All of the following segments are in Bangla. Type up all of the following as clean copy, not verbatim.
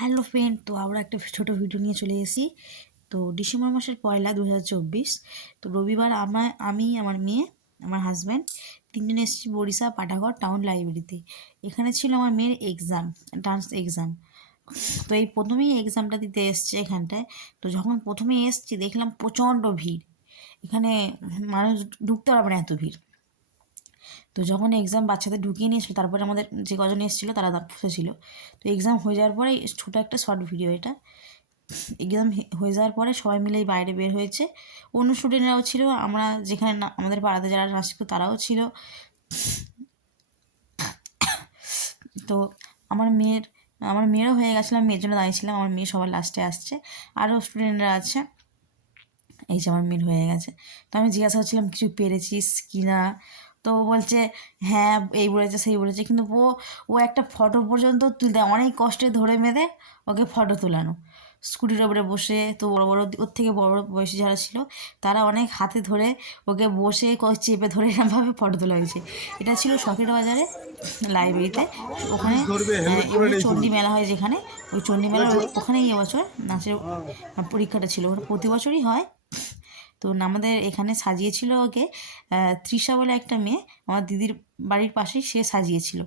হ্যালো ফ্রেন্ড, তো আমরা একটা ছোটো ভিডিও নিয়ে চলে এসেছি। তো ডিসেম্বর মাসের 1 2024, তো রবিবার আমি আমার মেয়ে, আমার হাজব্যান্ড তিনজন এসেছি বরিশা পাঠাগড় টাউন লাইব্রেরিতে। এখানে ছিল আমার মেয়ের এক্সাম, ডান্স এক্সাম। তো এই প্রথমেই এক্সামটা দিতে এসছে এখানটায়। তো যখন প্রথমে এসছি দেখলাম প্রচণ্ড ভিড়, এখানে মানুষ ঢুকতে পারবে না, এত ভিড়। তো যখন এক্সাম বাচ্চাদের ঢুকিয়ে নিয়েছিল, তারপরে আমাদের যে কজন এসেছিলো তারা বসেছিল। তো এক্সাম হয়ে যাওয়ার পরে ছোটো একটা শর্ট ভিডিও এটা। এক্সাম হয়ে যাওয়ার পরে সবাই মিলেই বাইরে বের হয়েছে। অন্য স্টুডেন্টরাও ছিল, আমরা যেখানে আমাদের পাড়াতে যারা নাচ শিখতো তারাও ছিল। তো আমার মেয়েরও হয়ে গেছিলাম, মেয়ের জন্য দাঁড়িয়েছিলাম। আমার মেয়ে সবার লাস্টে আসছে, আরও স্টুডেন্টরা আছে। এই যে আমার মেয়ের হয়ে গেছে। তো আমি জিজ্ঞাসা করছিলাম কিছু পেরেছিস কি না। তো ও বলছে হ্যাঁ এই বলেছে সেই বলেছে, কিন্তু ও একটা ফটো পর্যন্ত তুলতে অনেক কষ্টে ধরে মেঁধে ওকে ফটো তোলানো। স্কুটির ওপরে বসে, তো বড় বড় ওর থেকে বড় বড় বয়সী যারা ছিল তারা অনেক হাতে ধরে ওকে বসে চেপে ধরে এরকমভাবে ফটো তোলা হয়েছে। এটা ছিল শখের বাজারে লাইব্রেরিতে। ওখানে এবারে চণ্ডী মেলা হয়, যেখানে ওই চণ্ডী মেলার ওখানেই এবছর নাচের পরীক্ষাটা ছিল। ওটা প্রতি বছরই হয়। তো আমাদের এখানে সাজিয়েছিল ওকে তৃষা বলে একটা মেয়ে, আমার দিদির বাড়ির পাশেই, সে সাজিয়েছিল।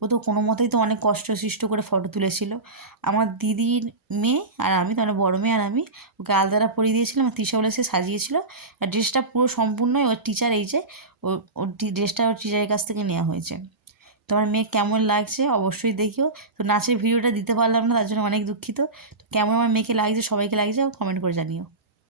ও তো কোনো মতেই তো অনেক কষ্ট সৃষ্ট করে ফটো তুলেছিল। আমার দিদির মেয়ে আর আমি, তো বড় মেয়ে আর আমি ওকে আলতাটা পরিয়ে দিয়েছিলাম, আর তৃষা বলে সে সাজিয়েছিল। আর ড্রেসটা পুরো সম্পূর্ণই ওর টিচার, এই যে ওর ড্রেসটা ওর টিচারের কাছ থেকে নেওয়া হয়েছে। তোমার মেয়ে কেমন লাগছে অবশ্যই দেখিও। তো নাচের ভিডিওটা দিতে পারলাম না, তার জন্য অনেক দুঃখিত। তো কেমন আমার মেয়েকে লাগছে, সবাইকে লাগছে, কমেন্ট করে জানিও।